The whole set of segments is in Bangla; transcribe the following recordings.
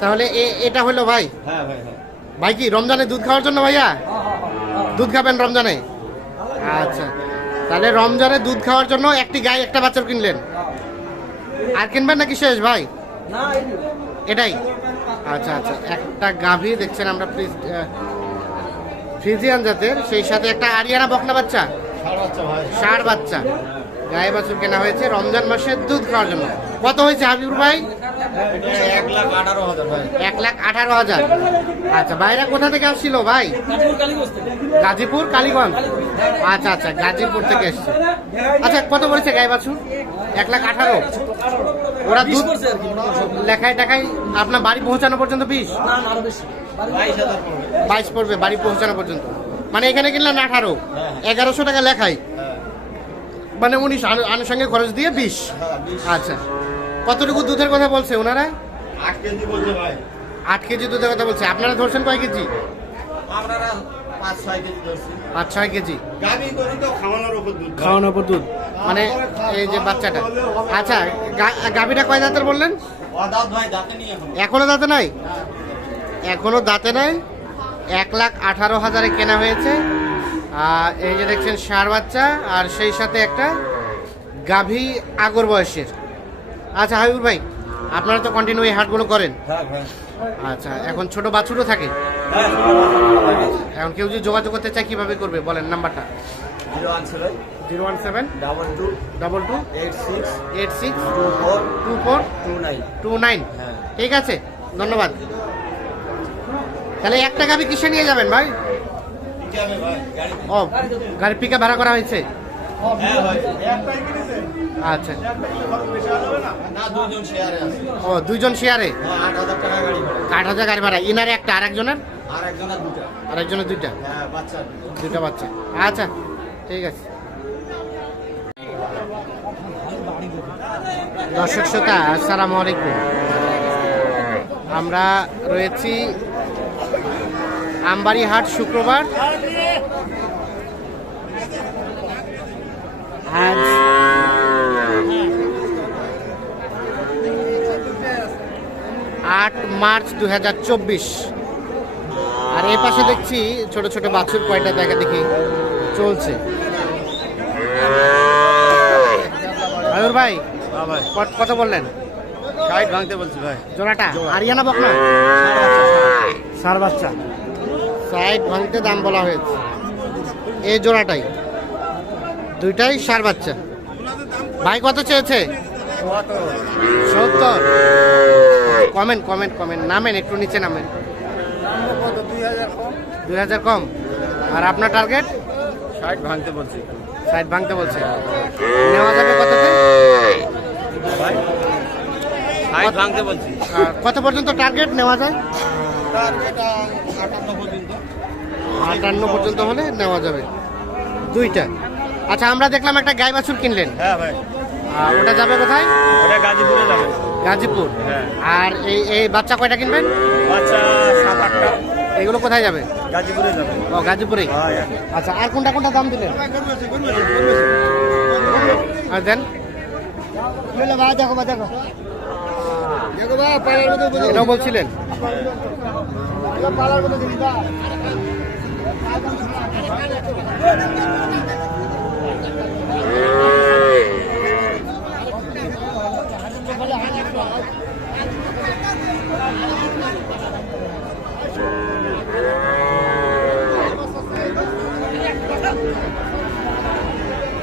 তাহলে এ- এটা হলো ভাই? হ্যাঁ ভাই হ্যাঁ। ভাই কি রমজানে দুধ খাওয়ার জন্য ভাইয়া? দুধ খাবেন রমজানে? আচ্ছা। তাহলে রমজানে দুধ খাওয়ার জন্য একটি গায়ে একটা বাচ্চা কিনলেন? আর কিনবেন নাকি শেষ ভাই? এটাই। আচ্ছা আচ্ছা। একটা গাভী দেখছেন আমরা ফ্রিজ ফ্রিজিয়ান জাতের সেই সাথে একটা আরিয়ানা বকনা বাচ্চা। ষাট বাচ্চা ভাই। ষাঁড় বাচ্চা। গায়ে বাছুর কেনা হয়েছে রমজান মাসে দুধ খাওয়ার জন্য। কত হয়েছে হাবিবুর ভাই? এক লাখ আঠারো হাজার। আচ্ছা বাইরে কোথা থেকে ভাই? গাজীপুর, কালীগঞ্জ। আচ্ছা আচ্ছা গাজীপুর থেকে আচ্ছা কত গায়ে বাছুর? এক লাখ আঠারো। ওরা দুধ আপনার বাড়ি পৌঁছানো পর্যন্ত বিশ? বাইশ পড়বে, বাড়ি পৌঁছানো পর্যন্ত। মানে এখানে কিনলেন আঠারো। এগারোশো টাকা হ্যাঁ মানে উনিশ আনু- আনুষঙ্গিক খরচ দিয়ে বিশ। আচ্ছা। কতটুকু দুধের কথা বলছে ওনারা? আট কেজি বলছে ভাই। আট কেজি দুধের কথা বলছে। আপনারা ধরছেন কয় কেজি? আপনারা পাঁচ ছয় কেজি ধরছি পাঁচ ছয় কেজি। গাবি গরু তো খাওয়ানোর উপর দুধ খাওয়ানোর পর দুধ। মানে এই যে বাচ্চাটা। আচ্ছা গা- গাভীটা কয় দাঁতের বললেন? দাঁত ভাই দাঁতে নিয়ে এখনও দাঁতে নাই? এখনও দাঁতে নাই। এক লাখ আঠারো হাজারে কেনা হয়েছে। আর এই যে দেখছেন ষাঁড় বাচ্চা আর সেই সাথে একটা গাভী আগর বয়সের। আচ্ছা হাবিবুর ভাই আপনারা তো কন্টিনিউ এই হাটগুলো করেন। হ্যাঁ আচ্ছা এখন ছোট বাছুরও থাকে? হ্যাঁ এখন কেউ যদি যোগাযোগ করতে চায় কীভাবে করবে? বলেন নাম্বারটা। Zero one seven. Zero one seven. Double two. Double two. Eight six. Eight six. Two four. Two four. Two nine. Two nine. হ্যাঁ। ঠিক আছে ধন্যবাদ। তাহলে একটা গাবি কিসে নিয়ে যাবেন ভাই? গাড়ি ও গাড়ি পিকা ভাড়া করা হয়েছে। হ্যাঁ আচ্ছা দুজন শেয়ারে ও দুইজন শেয়ারে হ্যাঁ আট হাজার গাড়ি। ভাড়া। ইনারে একটা আরেকজনের? আর একজনের আরেকজনের দুইটা? হ্যাঁ দুইটা। বাচ্চা। আচ্ছা ঠিক আছে। দর্শক শ্রোতা আসসালামু আলাইকুম। আমরা রয়েছি আমবাড়ি হাট শুক্রবার। আজ আট মার্চ দু হাজার চব্বিশ। আর এই পাশে দেখছি ছোট ছোট বাছুর কয়টা দেখা দেখি চলছে। আয়ুর ভাই হ্যাঁ ভাই। কত- বললেন? ষাট ভাঙতে বলছি ভাই। জোড়াটা? আরিয়ানা বকনা? সার বাচ্চা। সাইড ভাঙতে দাম বলা হয়েছে। এই জোড়াটাই। দুইটাই সার বাচ্চা। ভাই কত চেয়েছে? সত্তর। Comment comment comment. নামেন একটু নিচে নামেন। দুই হাজার কম। আর আপনার টার্গেট? ষাট ভাঙতে বলছি। সাইড ভাঙতে বলছে। নেওয়া যাবে ভাঙতে বলছি। কত পর্যন্ত টার্গেট নেওয়া যায়? আটান্ন পর্যন্ত হলে নেওয়া যাবে। দুইটা। আচ্ছা আমরা দেখলাম একটা গাই বাছুর কিনলেন। হ্যাঁ ভাই। আর ওটা যাবে কোথায়? ওটা গাজীপুরে যাবে। গাজীপুর। হ্যাঁ। আর এই এই বাচ্চা কয়টা কিনবেন? বাচ্চা সাত আটটা। এগুলো কোথায় যাবে? গাজীপুরে যাবে। ও গাজীপুরে। আচ্ছা আর কোনটা কোনটা দাম দিলেন? আর দেন। এটাও বলছিলেন।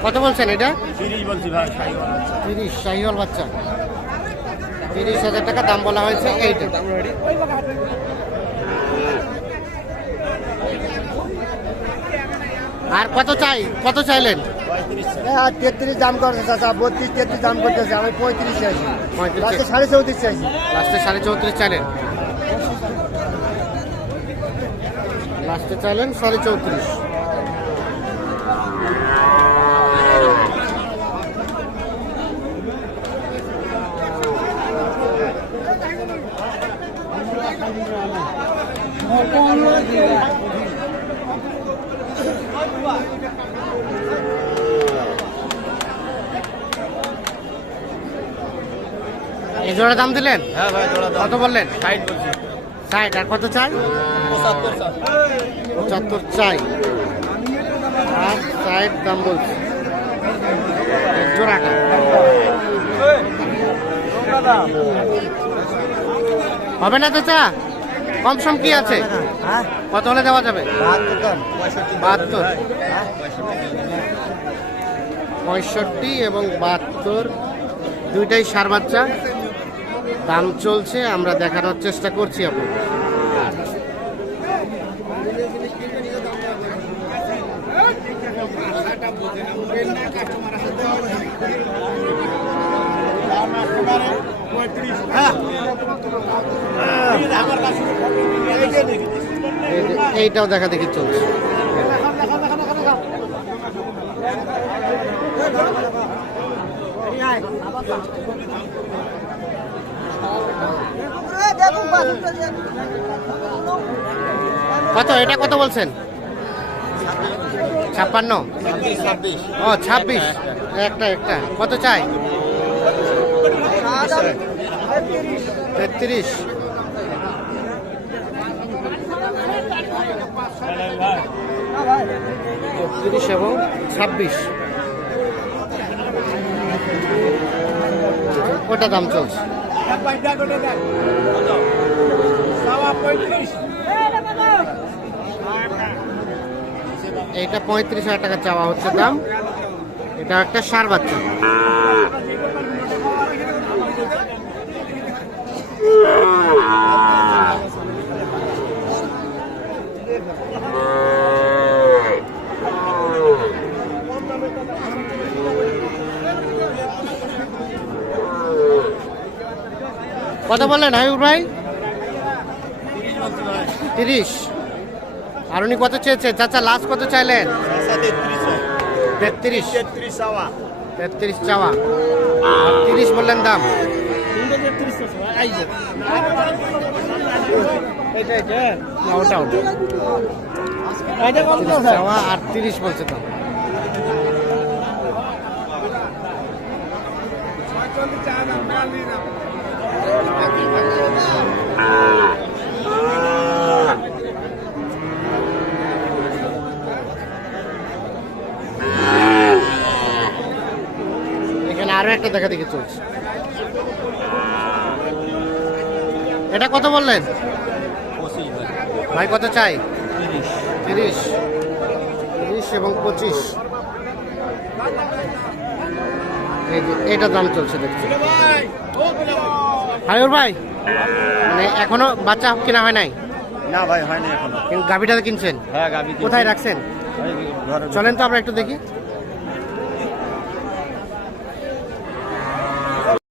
কত বলছেন এটা? তিরিশ বলছি ভাই তিরিশ শাহিওয়াল বাচ্চা। তিরিশ হাজার টাকা দাম বলা হয়েছে এইটা। আর কত চাই কত চাইলেন? হ্যাঁ তেত্রিশ দাম করছে চাচা বত্রিশ তেত্রিশ দাম করতেছে আমি পঁয়ত্রিশ চাইছি। লাস্টে সাড়ে চৌত্রিশ চাইছি। লাস্টে সাড়ে চৌত্রিশ চাইলেন। লাস্টে চাইলেন সাড়ে চৌত্রিশ। এই জোড়া দাম দিলেন? হ্যাঁ ভাই জোড়া দাম। কত বললেন? ষাট বলছি। ষাট আর কত চাই? পঁচাত্তর চাই। আর ষাট দাম বলছি। জোড়াটা। হবে না চাচা কম সম কি আছে? কত হলে দেওয়া যাবে? বাহাত্তর। পঁয়ষট্টি এবং বাহাত্তর দুইটাই সার বাচ্চা। দাম চলছে আমরা দেখানোর চেষ্টা করছি আপনার এই যে এইটাও দেখা দেখি চলছে। কত? এটা কত বলছেন? ছাপ্পান্ন? ও, ছাব্বিশ। একটা একটা। কত চাই? তেত্রিশ। তেত্রিশ এবং ছাব্বিশ। ওটা দাম চলছে? এটা পঁয়ত্রিশ হাজার টাকা চাওয়া হচ্ছে দাম। এটা একটা সার বাচ্চা। কত বললেন হাবিব ভাই? তিরিশ। আর উনি কত চেয়েছে? চাচা লাস্ট কত চাইলেন? তেত্রিশ তেত্রিশ। চাওয়া। তিরিশ বললেন দাম। ওটা ওটা চাওয়া আর তিরিশ বলছে দাম। এখানে আরও একটা দেখা দেখি চলছে। এটা কত বললেন? ভাই, কত চাই? তিরিশ। তিরিশ এবং পঁচিশ। এটা দাম চলছে দেখছি। হায়ুর ভাই মানে এখনও বাচ্চা কিনা হয় নাই? না ভাই হয়নি এখনও। কিন্তু গাভিটা কিনছেন? হ্যাঁ গাবি কোথায় রাখছেন? চলেন তো আমরা একটু দেখি।